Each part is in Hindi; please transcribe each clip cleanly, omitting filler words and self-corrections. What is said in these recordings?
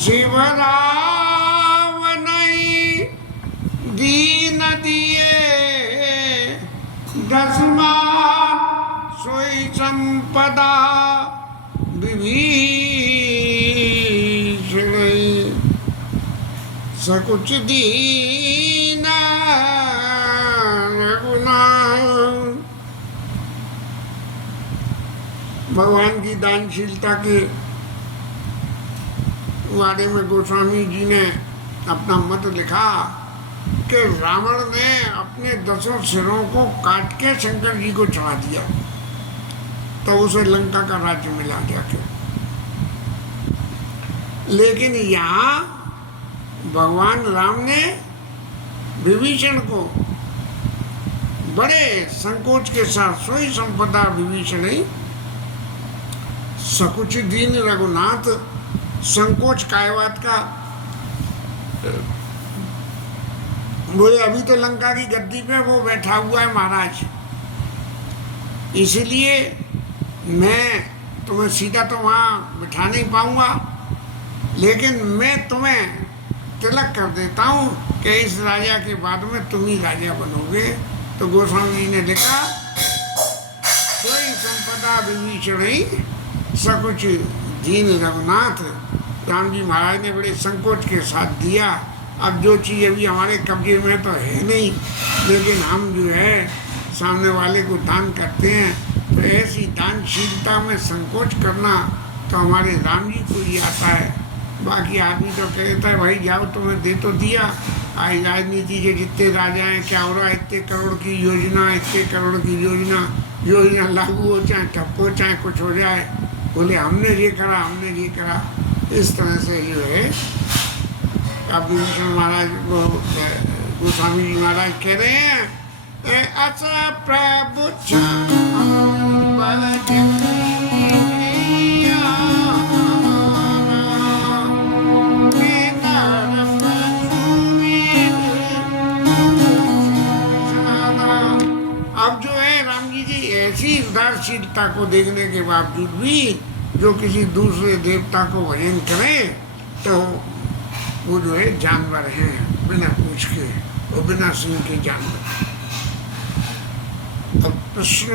शिव रावणई दीन दिए दसमा सोई संपदा विभीषण सकुच दीन रघुनाथ। भगवान की दानशीलता के बारे में गोस्वामी जी ने अपना मत लिखा कि रावण ने अपने 10 सिरों को काट के शंकर जी को चढ़ा दिया, तो उसे लंका का राज्य मिला जाके। लेकिन यहाँ भगवान राम ने विभीषण को बड़े संकोच के साथ सोई संपदा विभीषण सकुच दीन रघुनाथ, संकोच काय बात का, बोले अभी तो लंका की गद्दी पे वो बैठा हुआ है महाराज, इसलिए मैं तुम्हें सीधा तो वहाँ बिठा नहीं पाऊंगा, लेकिन मैं तुम्हें तिलक कर देता हूँ कि इस राजा के बाद में तुम ही राजा बनोगे। तो गोस्वामी जी ने लिखा सोई संपदा विभीषण सकुच दीन रघुनाथ। राम जी महाराज ने बड़े संकोच के साथ दिया। अब जो चीज़ अभी हमारे कब्जे में तो है नहीं, लेकिन हम जो है सामने वाले को दान करते हैं, तो ऐसी दानशीलता में संकोच करना तो हमारे राम जी को ही आता है। बाकी आदमी तो कहता है भाई जाओ तुम्हें दे तो दिया, आज राजनीति के जितने राजा हैं क्या हो रहा है, इतने करोड़ की योजना, इतने करोड़ की योजना लागू हो चाहे ठप हो चाहे कुछ हो जाए, बोले हमने ये करा हमने ये करा। इस तरह से जो है अब विभीषण महाराज को गोस्वामी जी महाराज कह रहे हैं अच्छा प्रभु अब जो है राम जी की ऐसी उदारशीलता को देखने के बावजूद भी जो किसी दूसरे देवता को भजन करे तो वो जो है जानवर हैं, बिना पूछ के और बिना सिंह के जानवर। अब प्रश्न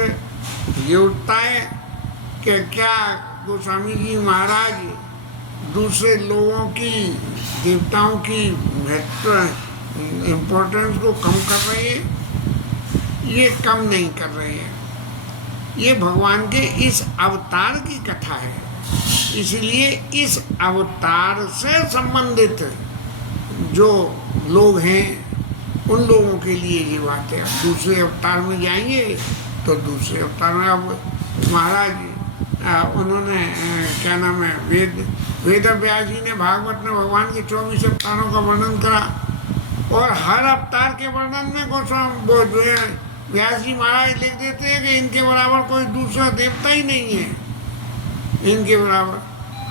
ये उठता है कि क्या गोस्वामी जी महाराज दूसरे लोगों की देवताओं की महत्व इम्पोर्टेंस को कम कर रहे हैं? ये कम नहीं कर रहे हैं, ये भगवान के इस अवतार की कथा है, इसलिए इस अवतार से संबंधित जो लोग हैं उन लोगों के लिए ये बात है। अब दूसरे अवतार में जाएंगे तो दूसरे अवतार में अब महाराज उन्होंने क्या नाम है वेद व्यास जी ने भागवत में भगवान के 24 अवतारों का वर्णन करा, और हर अवतार के वर्णन में गोस्वामी व्यास जी महाराज लिख देते हैं कि इनके बराबर कोई दूसरा देवता ही नहीं है, इनके बराबर।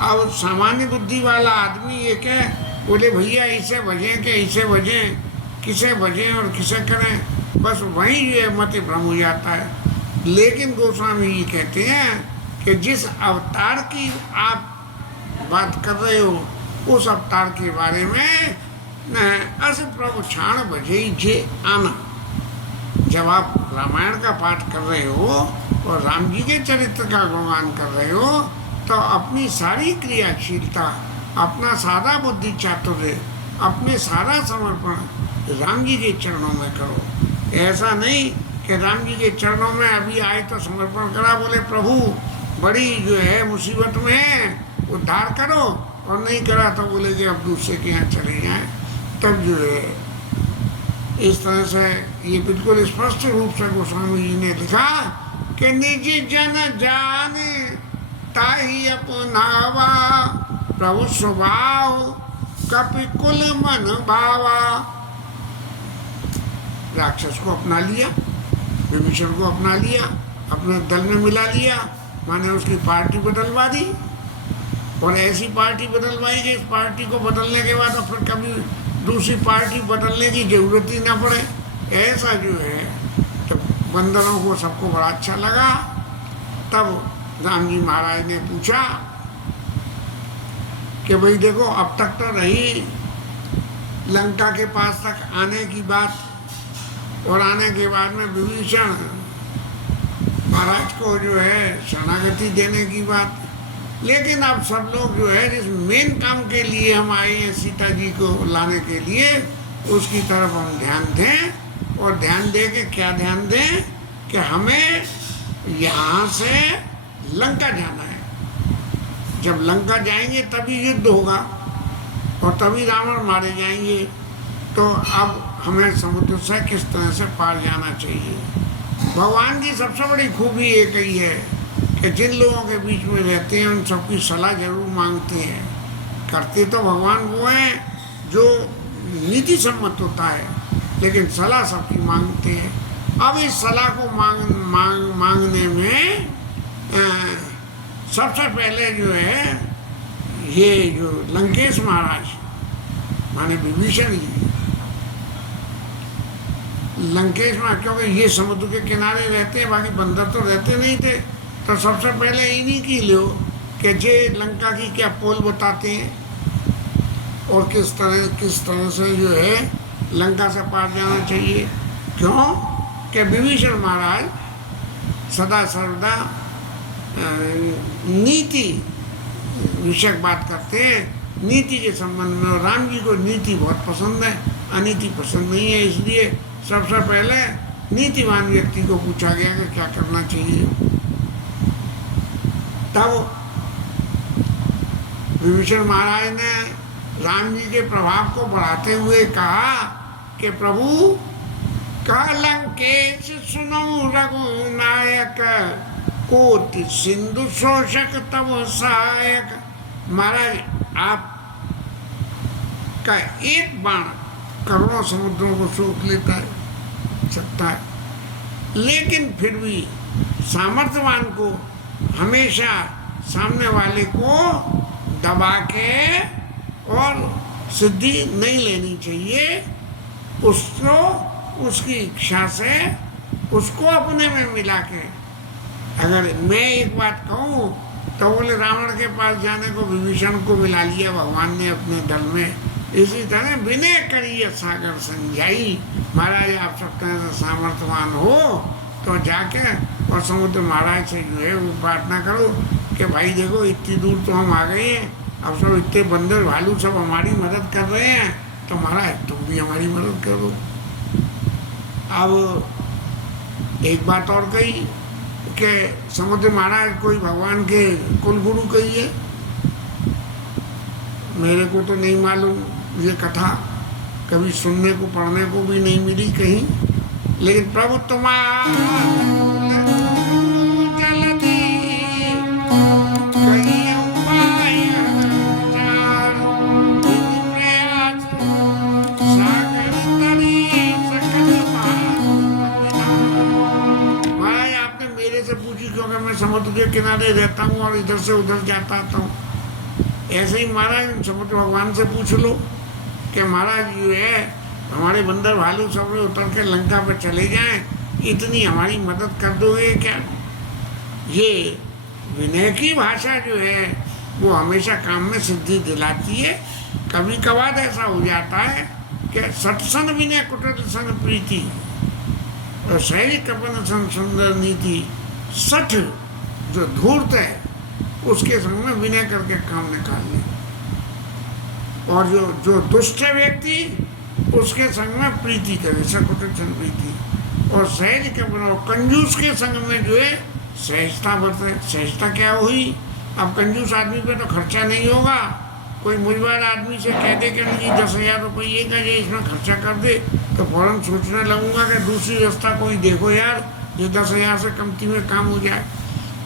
अब सामान्य बुद्धि वाला आदमी ये कहे बोले भैया इसे भजें कि इसे भजें, किसे भजें और किसे करें, बस वहीं ये मत भ्रम हो जाता है। लेकिन गोस्वामी जी कहते हैं कि जिस अवतार की आप बात कर रहे हो उस अवतार के बारे में अस प्रभु छाण भजे जे आना। जब आप रामायण का पाठ कर रहे हो और राम जी के चरित्र का गुणगान कर रहे हो तो अपनी सारी क्रियाशीलता, अपना सारा बुद्धि चातुर्य, अपने सारा समर्पण राम जी के चरणों में करो। ऐसा नहीं कि राम जी के चरणों में अभी आए तो समर्पण करा, बोले प्रभु बड़ी जो है मुसीबत में है उद्धार करो, और नहीं करा तो बोले कि अब दूसरे के यहाँ चले जाएं, तब जो है इस तरह से ये बिल्कुल स्पष्ट रूप से गोस्वामी जी ने लिखा कि निज जन जान ताहि अपनावा, प्रभु स्वभाव कपि कुल मन भावा। राक्षस को अपना लिया, विभीषण को अपना लिया, अपने दल में मिला लिया, माने उसकी पार्टी बदलवा दी, और ऐसी पार्टी बदलवाई कि इस पार्टी को बदलने के बाद फिर कभी दूसरी पार्टी बदलने की जरूरत ही ना पड़े। ऐसा जो है तो बंदरों को सबको बड़ा अच्छा लगा। तब राम जी महाराज ने पूछा कि भाई देखो अब तक तो रही लंका के पास तक आने की बात, और आने के बाद में विभीषण महाराज को जो है शरणागति देने की बात। लेकिन अब सब लोग जो है जिस मेन काम के लिए हम आए हैं सीता जी को लाने के लिए, उसकी तरफ हम ध्यान दें। और ध्यान दे के क्या ध्यान दें कि हमें यहाँ से लंका जाना है। जब लंका जाएंगे तभी युद्ध होगा और तभी रावण मारे जाएंगे। तो अब हमें समुद्र से किस तरह से पार जाना चाहिए। भगवान की सबसे बड़ी खूबी एक ही है कि जिन लोगों के बीच में रहते हैं उन सबकी सलाह जरूर मांगते हैं। करते तो भगवान वो हैं जो नीति सम्मत होता है, लेकिन सलाह सबकी मांगते हैं। अब इस सलाह को मांगने में सबसे पहले जो है ये जो लंकेश महाराज माने विभीषण जी, लंकेश में, क्योंकि ये समुद्र के किनारे रहते हैं, बाकी बंदर तो रहते नहीं थे, तो सबसे पहले इन्हीं की लो कि जे लंका की क्या पोल बताते हैं और किस तरह से जो है लंका से पार जाना चाहिए। क्यों कि विभीषण महाराज सदा सर्वदा नीति विषयक बात करते हैं, नीति के संबंध में। और राम जी को नीति बहुत पसंद है, अनीति पसंद नहीं है। इसलिए सबसे पहले नीतिवान व्यक्ति को पूछा गया कि क्या करना चाहिए। तब विभीषण महाराज ने राम जी के प्रभाव को बढ़ाते हुए कहा कि प्रभु लंकेश सुनो रघुनायक, कोटि सिंधु शोषक तब सहायक। महाराज आप का एक बाण करोड़ों समुद्रों को सोख लेता है, सकता है, लेकिन फिर भी सामर्थ्यवान को हमेशा सामने वाले को दबा के और सिद्धि नहीं लेनी चाहिए। उसको उसकी इच्छा से उसको अपने में मिला के, अगर मैं एक बात कहूँ तो बोले रावण के पास जाने को विभीषण को मिला लिया भगवान ने अपने दल में। इसी तरह विनय करिए सागर संजाई। महाराज आप सब तरह से सामर्थ्यवान हो तो जाके और समुद्र महाराज से जो है वो प्रार्थना करो कि भाई देखो इतनी दूर तो हम आ गए हैं, अब सब इतने बंदर भालू सब हमारी मदद कर रहे हैं, तो महाराज तुम भी हमारी मदद करो। अब एक बात और कही कि समुद्र महाराज कोई भगवान के कुलगुरु कहिए, मेरे को तो नहीं मालूम, ये कथा कभी सुनने को पढ़ने को भी नहीं मिली कहीं। लेकिन प्रभु तुम्हारा समुद्र के किनारे रहता हूँ और इधर से उधर जाता आता हूँ। ऐसे ही महाराज समुद्र भगवान से पूछ लो कि महाराज जो है हमारे बंदर भालू सब उतर के लंका पर चले जाएं, इतनी हमारी मदद कर दोगे क्या। ये विनय की भाषा जो है वो हमेशा काम में सिद्धि दिलाती है। कभी कभार ऐसा हो जाता है कि सत्सन विनय कुटिल सन प्रीति और सहज कपन सन सुंदर नीति। सठ जो धूर्त है उसके संग में विनय करके काम निकाल ले, और जो दुष्ट है व्यक्ति उसके संग में प्रीति करे, सकुटन प्रीति। और सहज के बनाओ कंजूस के संग में जो है सहजता बरते। सहजता क्या हुई, अब कंजूस आदमी पे तो खर्चा नहीं होगा। कोई मुझबार आदमी से कह दे कि नहीं 10,000 रुपये का ये इसमें खर्चा कर दे, तो फौरन सोचने लगूंगा कि दूसरी रास्ता कोई देखो यार जो 10,000 से कमती में काम हो जाए।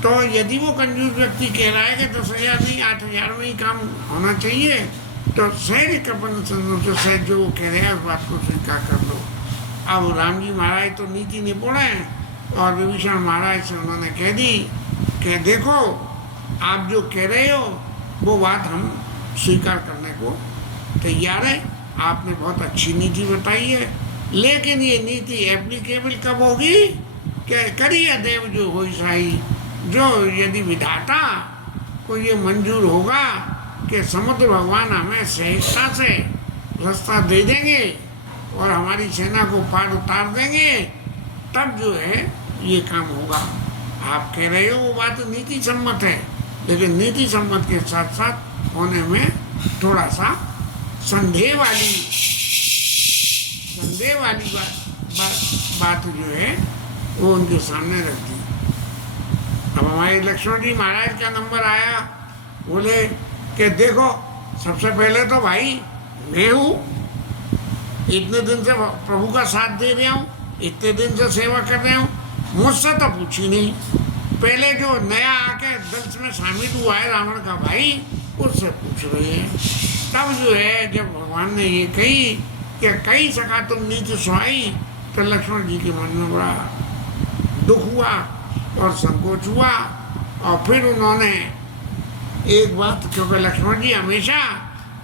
तो यदि वो कंजूस व्यक्ति कह रहा है कि 10,000 नहीं 8,000 में ही काम होना चाहिए, तो सहज कपन से सहज जो वो कह रहे हैं उस बात को स्वीकार कर लो। अब राम जी महाराज तो नीति निपुण हैं और विभीषण महाराज से उन्होंने कह दी कि देखो आप जो कह रहे हो वो बात हम स्वीकार करने को तैयार है, आपने बहुत अच्छी नीति बताई है, लेकिन ये नीति एप्लीकेबल कब होगी कि करिए देव जो हो साई, जो यदि विधाता को ये मंजूर होगा कि समुद्र भगवान हमें सहजता से रास्ता दे देंगे और हमारी सेना को पार उतार देंगे, तब जो है ये काम होगा। आप कह रहे हो वो बात नीति सम्मत है, लेकिन नीति सम्मत के साथ साथ होने में थोड़ा सा संदेह वाली बात जो है वो उनके सामने रख दी। अब हमारे लक्ष्मण जी महाराज का नंबर आया, बोले कि देखो सबसे पहले तो भाई मैं हूँ, इतने दिन से प्रभु का साथ दे रहा हूँ, इतने दिन से सेवा कर रहा हूँ, मुझसे तो पूछी नहीं। पहले जो नया आके दल में शामिल हुआ है रावण का भाई, उससे पूछ रही है। तब जो है जब भगवान ने ये कही कि कही सका तुम नीति सुहाई, तो लक्ष्मण जी के मन में बड़ा दुख हुआ और संकोच हुआ। और फिर उन्होंने एक बात, क्योंकि लक्ष्मण जी हमेशा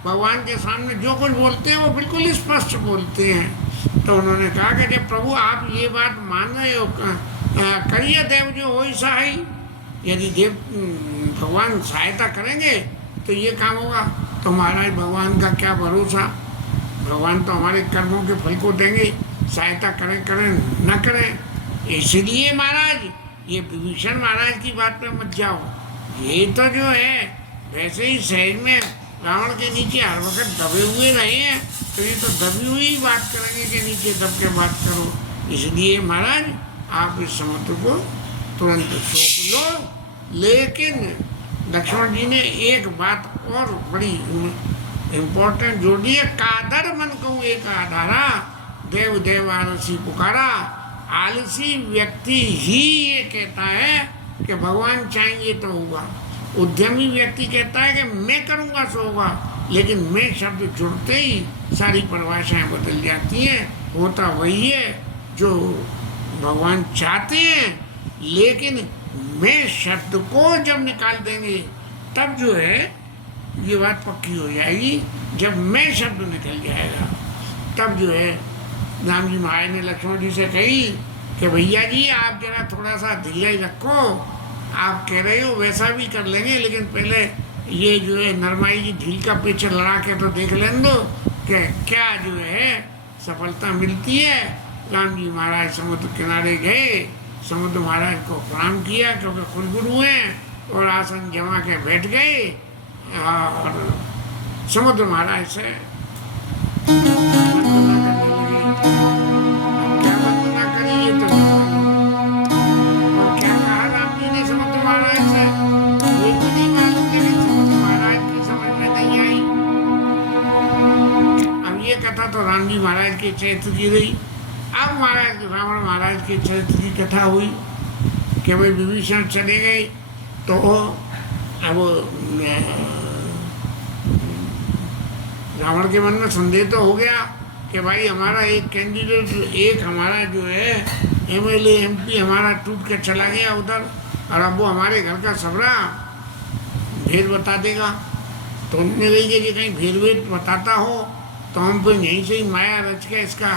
भगवान के सामने जो कुछ बोलते हैं वो बिल्कुल स्पष्ट बोलते हैं, तो उन्होंने कहा कि जब प्रभु आप ये बात मान रहे हो, करिए देव जो हो सहाय, यदि देव भगवान सहायता करेंगे तो ये काम होगा। तो महाराज भगवान का क्या भरोसा, भगवान तो हमारे कर्मों के फल को देंगे, सहायता करें करें न करें। इसलिए महाराज ये विभीषण महाराज की बात पे मत जाओ, ये तो जो है वैसे ही शहर में रावण के नीचे हर वक्त दबे हुए रहे हैं, तो ये तो दबी हुई बात करेंगे कि नीचे दब के बात करो। इसलिए महाराज आप इस समुद्र को तुरंत सोख लो। लेकिन लक्ष्मण जी ने एक बात और बड़ी इम्पोर्टेंट जोड़ दी है, कादर मन को एक आधारा, देव देव आलसी पुकारा। आलसी व्यक्ति ही ये कहता है कि भगवान चाहेंगे तो होगा, उद्यमी व्यक्ति कहता है कि मैं करूँगा सो होगा, लेकिन मैं शब्द जुड़ते ही सारी परिभाषाएं बदल जाती हैं। होता वही है जो भगवान चाहते हैं, लेकिन मैं शब्द को जब निकाल देंगे तब जो है ये बात पक्की हो जाएगी। जब मैं शब्द निकल जाएगा तब जो है राम जी महाराज ने लक्ष्मण जी से कही कि भैया जी आप जरा थोड़ा सा धीरज रखो, आप कह रहे हो वैसा भी कर लेंगे, लेकिन पहले ये जो है नरमाई जी ढील का पीछे लड़ा के तो देख लें दो कि क्या जो है सफलता मिलती है। राम जी महाराज समुद्र किनारे गए, समुद्र महाराज को प्रणाम किया क्योंकि खुद गुरु हैं, और आसन जमा के बैठ गए और समुद्र महाराज से क्या वंदना करी ये तो, और क्या कहा राम जी ने समुद्र महाराज से ये भी नहीं मालूम, लेकिन समुद्र महाराज की समझ में नहीं आई। अब ये कथा तो राम जी महाराज के चरित्र की रही। अब महाराज रावण महाराज के चरित्र की कथा हुई कि भाई विभीषण चले गए, तो अब रावण के मन में संदेह तो हो गया कि भाई हमारा एक कैंडिडेट, एक हमारा जो है एमएलए एमपी हमारा टूट के चला गया उधर, और अब वो हमारे घर का सबरा भेद बता देगा। तो उन्होंने कही कि कहीं भेद वेद बताता हो तो हम फिर यहीं से ही माया रच के इसका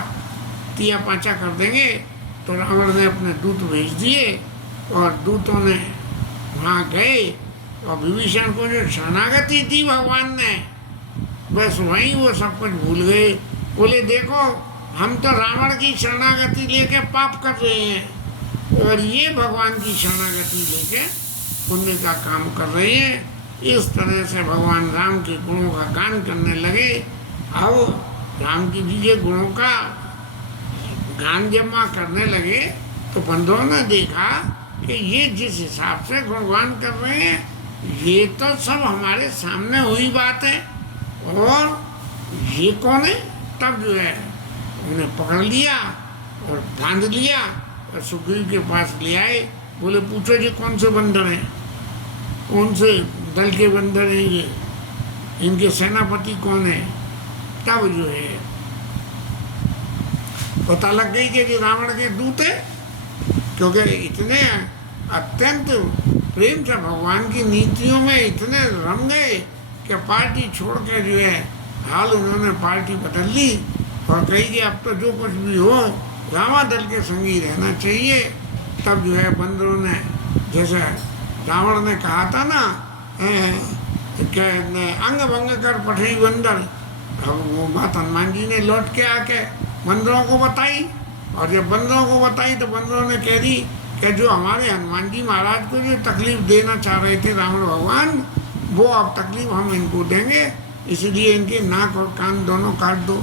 तिया पाचा कर देंगे। तो रावण ने अपने दूत भेज दिए और दूतों ने वहाँ गए और विभीषण को जो शरणागति दी भगवान ने, बस वहीं वो सब कुछ भूल गए। बोले देखो हम तो रावण की शरणागति लेके पाप कर रहे हैं और ये भगवान की शरणागति लेके पुण्य का काम कर रहे हैं। इस तरह से भगवान राम के गुणों का गान करने लगे। अब राम जी के गुणों का गान जब माँ करने लगे तो बंधुओं ने देखा कि ये जिस हिसाब से गुणगान कर रहे हैं ये तो सब हमारे सामने हुई बात है, और ये कौन है। तब जो है उन्हें पकड़ लिया और बांध लिया और सुग्रीव के पास ले आए। बोले पूछो जी कौन से बंदर हैं, कौन से दल के बंदर हैं ये, इनके सेनापति कौन है। तब जो है पता लग गई कि रावण के दूत है, क्योंकि इतने अत्यंत प्रेम से भगवान की नीतियों में इतने रम गए कि पार्टी छोड़ के जो है हाल उन्होंने पार्टी बदल ली और कही कि अब तो जो कुछ भी हो रामा दल के संग ही रहना चाहिए। तब जो है बंदरों ने, जैसे रावण ने कहा था ना अंग भंग कर पठरी बंदर। अब वो बात हनुमान जी ने लौट के आके बंदरों को बताई, और जब बंदरों को बताई तो बंदरों ने कह दी कि जो हमारे हनुमान जी महाराज को जो तकलीफ देना चाह रहे थे रावण भगवान, वो अब तकलीफ हम इनको देंगे, इसलिए इनके नाक और कान दोनों काट दो।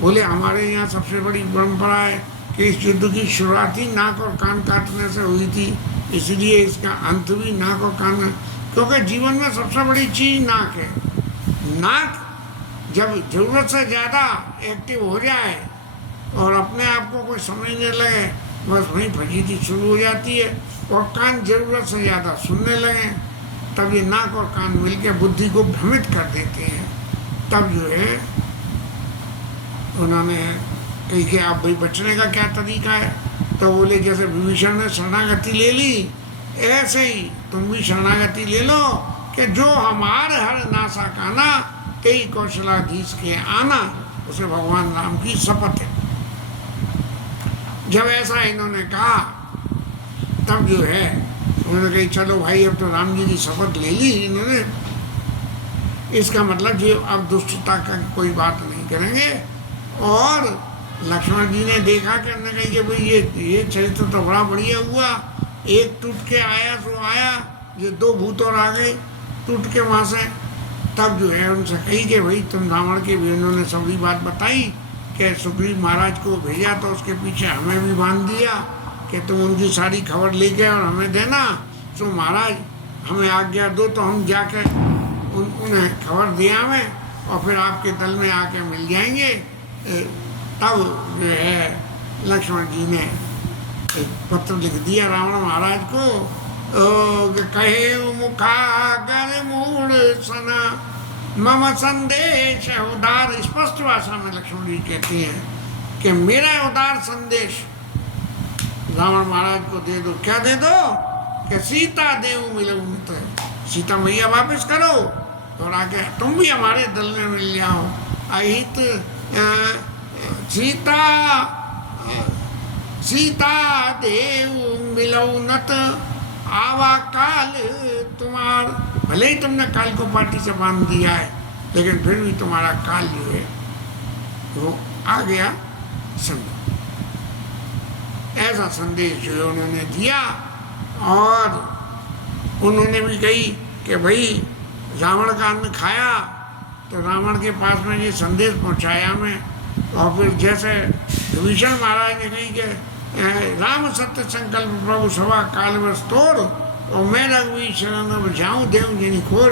बोले हमारे यहाँ सबसे बड़ी परंपरा है कि इस युद्ध की शुरुआत ही नाक और कान काटने से हुई थी, इसलिए इसका अंत भी नाक और कान, क्योंकि जीवन में सबसे बड़ी चीज नाक है। नाक जब जरूरत से ज़्यादा एक्टिव हो जाए और अपने आप को कोई समझने लगे, बस वहीं फजीती शुरू हो जाती है। और कान जरूरत से ज़्यादा सुनने लगे, तब ये नाक और कान मिलकर बुद्धि को भ्रमित कर देते हैं। तब जो है उन्होंने कही कि आप भाई बचने का क्या तरीका है? तो बोले जैसे विभीषण ने शरणागति ले ली, ऐसे ही तुम भी शरणागति ले लो कि जो हमार हर नासा काना तेई कौशलाधीश के आना, उसे भगवान राम की शपथ है। जब ऐसा इन्होंने कहा तब जो है उन्होंने कही चलो भाई अब तो राम जी की शपथ ले ली इन्होंने, इसका मतलब जो अब दुष्टता का कोई बात नहीं करेंगे। और लक्ष्मण जी ने देखा कि उन्होंने कही कि भाई ये चरित्र तो बड़ा बढ़िया हुआ, एक टूट के आया सो आया, ये दो भूत और आ गए टूट के वहाँ से। तब जो है उनसे कही कि भाई तुम रावण के बहनों ने सभी बात बताई कि सुग्रीव महाराज को भेजा तो उसके पीछे हमें भी बांध दिया कि तुम उनकी सारी खबर लेके और हमें देना। तो महाराज हमें आज्ञा दो तो हम जाके उन्हें खबर दिया हमें और फिर आपके दल में आके मिल जाएंगे। तब जो है लक्ष्मण जी ने एक पत्र लिख दिया रावण महाराज को, कहे मुखागर मूड सना मम संदेश उदार। स्पष्ट भाषा में लक्ष्मण जी कहते हैं कि मेरा उदार संदेश रावण महाराज को दे दो। क्या दे दो? कि सीता देव मिलो, सीता मैया वापस करो और आके तुम भी हमारे दल में मिल जाओ। अहित सीता देव मिलो नत आवा काल तुम्हार। भले ही तुमने काल को पार्टी से बांध दिया है, लेकिन फिर भी तुम्हारा काल जो है वो आ गया संग। ऐसा संदेश जो है उन्होंने दिया। और उन्होंने भी कही कि भाई रावण का अन्न खाया तो रावण के पास में ये संदेश पहुंचाया मैं। और फिर जैसे विभीषण महाराज ने कही कि राम सत्य संकल्प प्रभु सभा काल वर्ष तोड़ और मैं रघुवीर शरण जाऊँ देव जिनी खोर।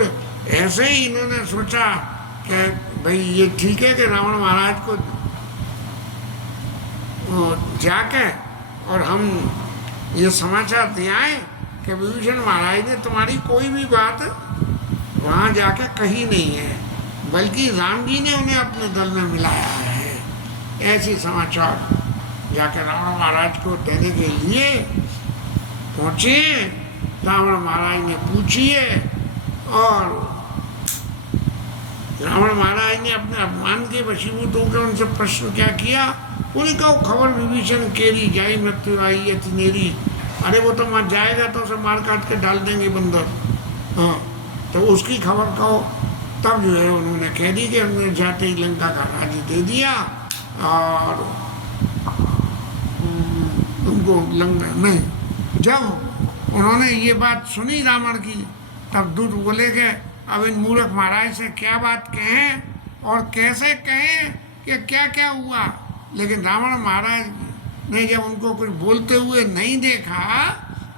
ऐसे ही इन्होंने सोचा कि भाई ये ठीक है कि रावण महाराज को जाके और हम ये समाचार दे आए कि विभीषण महाराज ने तुम्हारी कोई भी बात वहाँ जाके कही नहीं है, बल्कि राम जी ने उन्हें अपने दल में मिलाया है। ऐसे समाचार जाकर रावण महाराज को देने के लिए पहुँचे। रावण महाराज ने पूछिए और रावण महाराज ने अपने अपमान के वशीभूत होकर उनसे प्रश्न क्या किया। उन्हें कहो खबर विभीषण केरी जाई मृत्यु आई अतिनेरी। अरे वो तो मर जाएगा तो उसे मार काट के डाल देंगे बंदर, हाँ तो उसकी खबर कहो। तब जो है उन्होंने कह दी कि उन्होंने जाते ही लंका का राज्य दे दिया और उनको लंका नहीं। जब उन्होंने ये बात सुनी रावण की, तब दूत बोले कि अब इन मूर्ख महाराज से क्या बात कहें और कैसे कहें कि क्या क्या हुआ। लेकिन रावण महाराज ने जब उनको कुछ बोलते हुए नहीं देखा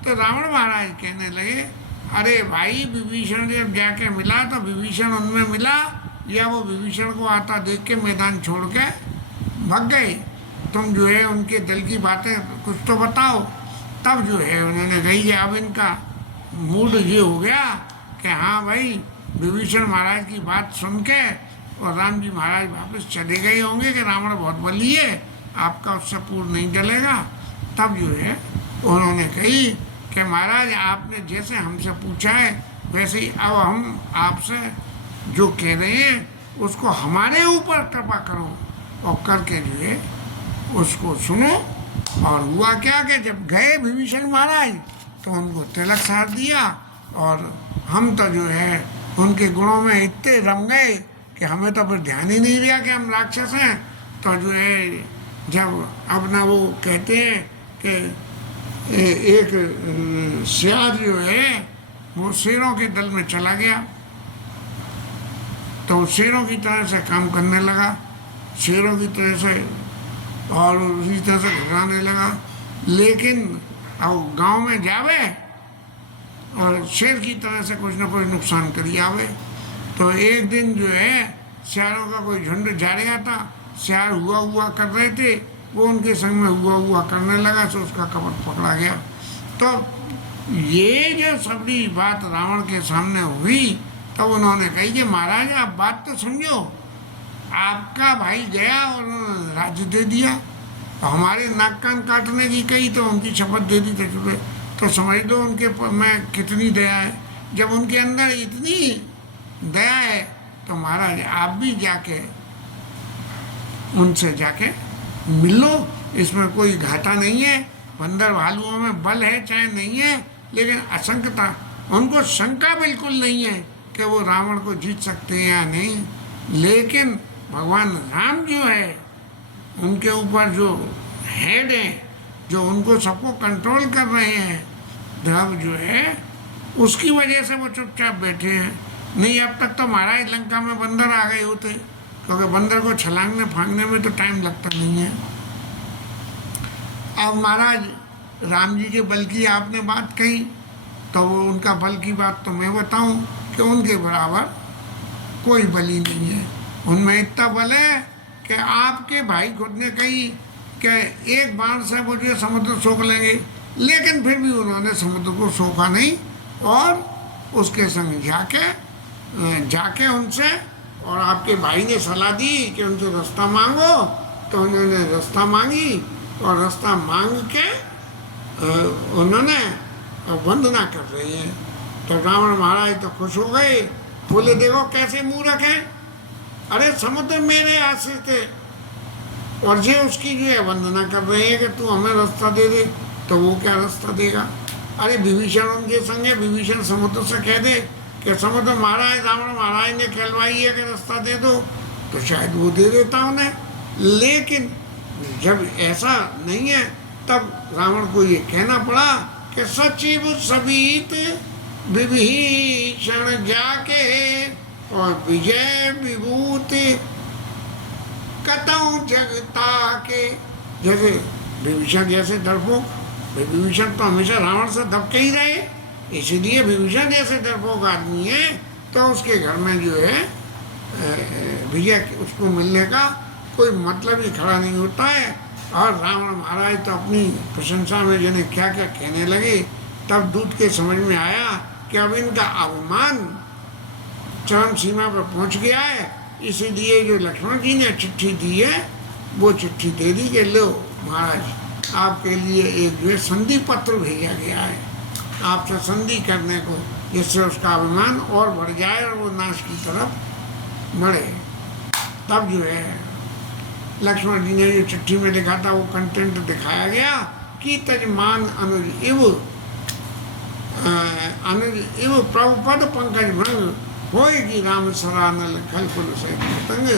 तो रावण महाराज कहने लगे, अरे भाई विभीषण जब जाके मिला तो विभीषण उनमें मिला या वो विभीषण को आता देख के मैदान छोड़ के भाग गए। तुम जो है उनके दिल की बातें कुछ तो बताओ। तब जो है उन्होंने कही कि अब इनका मूड ये हो गया कि हाँ भाई विभीषण महाराज की बात सुन के और राम जी महाराज वापस चले गए होंगे कि रावण बहुत बली है, आपका उससे पूर्ण नहीं चलेगा। तब जो है उन्होंने कही कि महाराज आपने जैसे हमसे पूछा है वैसे ही अब हम आपसे जो कह रहे हैं उसको हमारे ऊपर कृपा करो और करके जो है उसको सुनो। और हुआ क्या कि जब गए विभीषण महाराज तो उनको तिलक साध दिया और हम तो जो है उनके गुणों में इतने रम गए कि हमें तो फिर ध्यान ही नहीं दिया कि हम राक्षस हैं। तो जो है जब अपना वो कहते हैं कि एक सियार जो है वो शेरों के दल में चला गया, तो शेरों की तरह से काम करने लगा, शेरों की तरह से, और उसी तरह से घबराने लगा। लेकिन अब गांव में जावे और शेर की तरह से कुछ ना कुछ नुकसान करी आवे। तो एक दिन जो है सियारों का कोई झुंड जा रहा था, सियार हुआ हुआ कर रहे थे, वो उनके संग में हुआ हुआ करने लगा, तो उसका कपट पकड़ा गया। तो ये जो सबरी बात रावण के सामने हुई, तब उन्होंने कही कि महाराज आप बात तो समझो, आपका भाई गया और उन्होंने राज्य दे दिया, तो हमारे नाक कान काटने की कही तो उनकी शपथ दे दी थे। तो समझ लो उनके में कितनी दया है। जब उनके अंदर इतनी दया है तो महाराज आप भी जाके उनसे जाके मिलो, इसमें कोई घाटा नहीं है। बंदर भालुओं में बल है चाहे नहीं है, लेकिन असंख्यता, उनको शंका बिल्कुल नहीं है कि वो रावण को जीत सकते हैं या नहीं। लेकिन भगवान राम जो है उनके ऊपर जो हेड है, जो उनको सबको कंट्रोल कर रहे हैं, ध्रुव जो है उसकी वजह से वो चुपचाप बैठे हैं। नहीं अब तक तो महाराज लंका में बंदर आ गए होते, क्योंकि बंदर को छलांगने फांगने में तो टाइम लगता नहीं है। अब महाराज राम जी के बल की आपने बात कही, तो वो उनका बल की बात तो मैं बताऊं कि उनके बराबर कोई बली नहीं है। उनमें इतना बल है कि आपके भाई खुद ने कही कि एक बाण से वो जो समुद्र सोख लेंगे, लेकिन फिर भी उन्होंने समुद्र को सोखा नहीं, और उसके संग जाके उनसे, और आपके भाई ने सलाह दी कि उनसे रास्ता मांगो, तो उन्होंने रास्ता मांगी, और रास्ता मांग के उन्होंने वंदना कर रही है। तो रावण महाराज तो खुश हो गए, बोले देखो कैसे मूर्ख है, अरे समुद्र मेरे आश्रित है और ये उसकी जो है वंदना कर रहे हैं कि तू हमें रास्ता दे दे, तो वो क्या रास्ता देगा। अरे विभीषण उनके संग है, विभीषण समुद्र से कह दे कि समुद्र महाराज रावण महाराज ने कहलवाई है कि रास्ता दे दो, तो शायद वो दे देता उन्हें। लेकिन जब ऐसा नहीं है, तब रावण को ये कहना पड़ा कि सचिव सबित विभीषण जाके और विजय विभूति कतौ जगता के। जैसे विभीषण जैसे डरपोक, विभीषण तो हमेशा रावण से दबके ही रहे, इसीलिए विभीषण जैसे डरपोक आदमी है, तो उसके घर में जो है विजय उसको मिलने का कोई मतलब ही खड़ा नहीं होता है। और रावण महाराज तो अपनी प्रशंसा में जिन्हें क्या क्या कहने लगे, तब दूत के समझ में आया कि अब इनका अवमान चरम सीमा पर पहुंच गया है। इसीलिए जो लक्ष्मण जी ने चिट्ठी दी है, वो चिट्ठी दे दी कि लो महाराज आपके लिए एक जो है संधि पत्र भेजा गया है, आपसे संधि करने को, जिससे उसका अभिमान और बढ़ जाए और वो नाश की तरफ बढ़े। तब जो है लक्ष्मण जी ने जो चिट्ठी में लिखा था वो कंटेंट दिखाया गया कि तजमान अनुज इव प्रभुपद पंकज भंग होएगी राम सरानल खल कुल सहित तंग।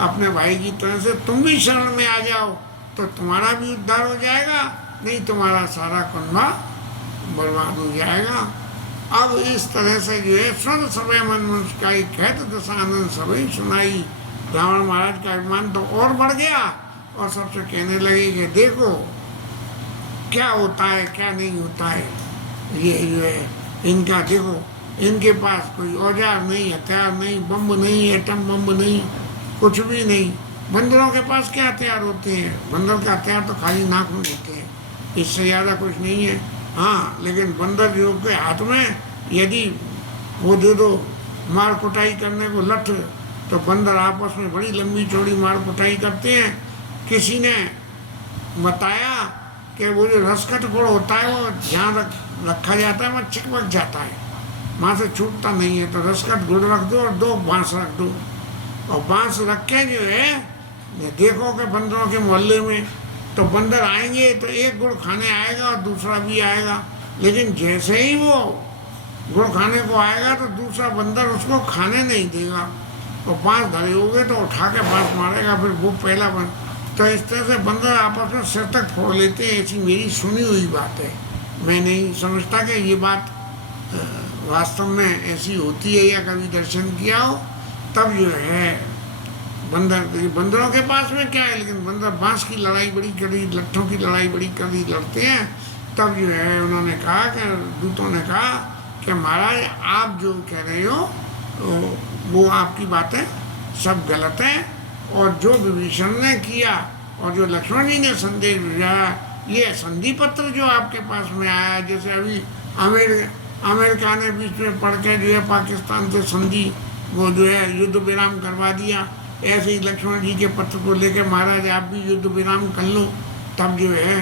अपने भाई की तरह से तुम भी शरण में आ जाओ तो तुम्हारा भी उद्धार हो जाएगा, नहीं तुम्हारा सारा कुंबा बर्बाद हो जाएगा। अब इस तरह से जो है स्वर सभय मन मनुष्य का कहत दशानंद सभी सुनाई। रावण महाराज का अभिमान तो और बढ़ गया और सबसे कहने लगे कि देखो क्या होता है क्या नहीं होता है। ये जो है इनका देखो, इनके पास कोई औजार नहीं, हथियार नहीं, बम नहीं, एटम बम नहीं, कुछ भी नहीं। बंदरों के पास क्या हथियार होते हैं? बंदर का हथियार तो खाली नाखून होते हैं, इससे ज़्यादा कुछ नहीं है। हाँ, लेकिन बंदर जो के हाथ में यदि वो दे दो मार कुटाई करने को लठ, तो बंदर आपस में बड़ी लंबी चौड़ी मार कुटाई करते हैं। किसी ने बताया कि वो जो रसकट गुड़ होता है वो जहाँ रखा जाता है वहाँ चिपक जाता है, वहाँ से छूटता नहीं है। तो रसकट गुड़ रख दो और 2 बांस रख दो, और बांस रख के जो है देखो कि बंदरों के मोहल्ले में तो बंदर आएंगे तो एक गुड़ खाने आएगा और दूसरा भी आएगा, लेकिन जैसे ही वो गुड़ खाने को आएगा तो दूसरा बंदर उसको खाने नहीं देगा, और 5 धरे हो गए तो उठा के 5 मारेगा, फिर वो पहला बन। तो इस तरह से बंदर आपस में सिर तक फोड़ लेते हैं, ऐसी मेरी सुनी हुई बात है। मैं नहीं समझता कि ये बात वास्तव में ऐसी होती है या कभी दर्शन किया हो। तब जो है बंदरों के पास में क्या है, लेकिन बंदर बांस की लड़ाई बड़ी कड़ी, लट्ठों की लड़ाई बड़ी कड़ी लड़ते हैं। तब जो है उन्होंने कहा कि दूतों ने कहा कि महाराज आप जो कह रहे हो वो आपकी बातें सब गलत हैं, और जो विभीषण ने किया और जो लक्ष्मण जी ने संदेश भेजा, ये संधि पत्र जो आपके पास में आया, जैसे अभी अमेरिका ने बीच में पढ़ के जो है पाकिस्तान से संधि वो जो है युद्ध विराम करवा दिया, ऐसे ही लक्ष्मण जी के पत्र को लेकर महाराज आप भी युद्ध विराम कर लो। तब जो है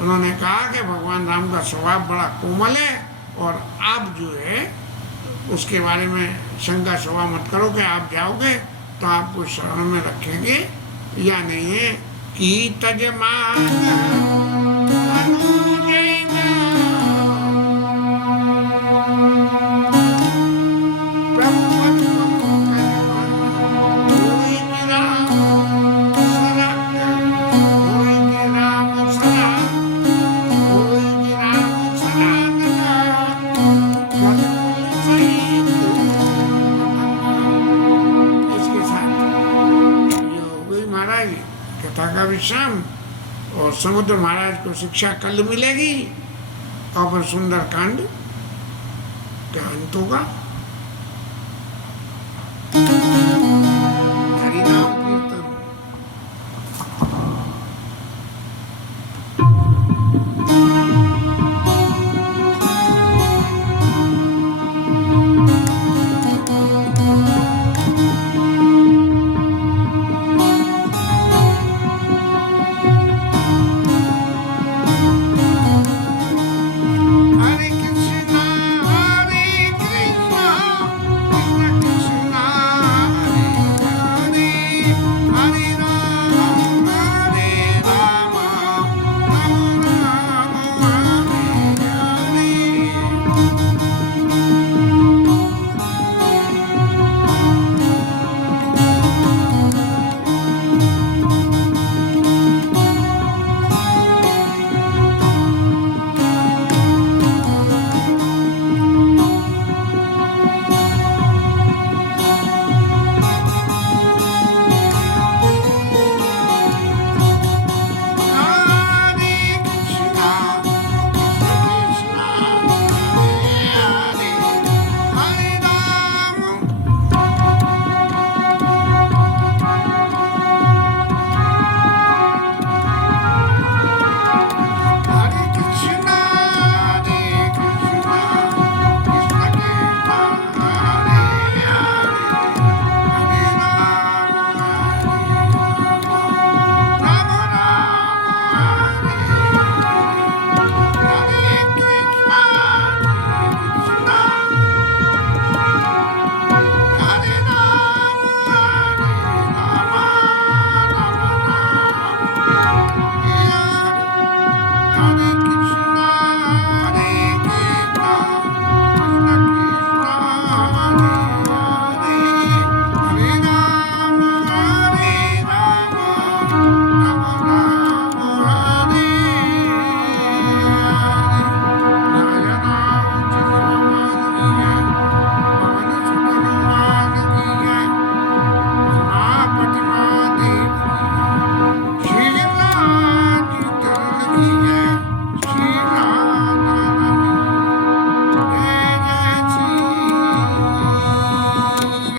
उन्होंने कहा कि भगवान राम का स्वभाव बड़ा कोमल है, और आप जो है उसके बारे में शंका शोभा मत करो कि आप जाओगे तो आपको शरण में रखेंगे या नहीं है। कि तजमान शाम, और समुद्र महाराज को शिक्षा कल मिलेगी, और फिर सुंदर कांड का अंत होगा।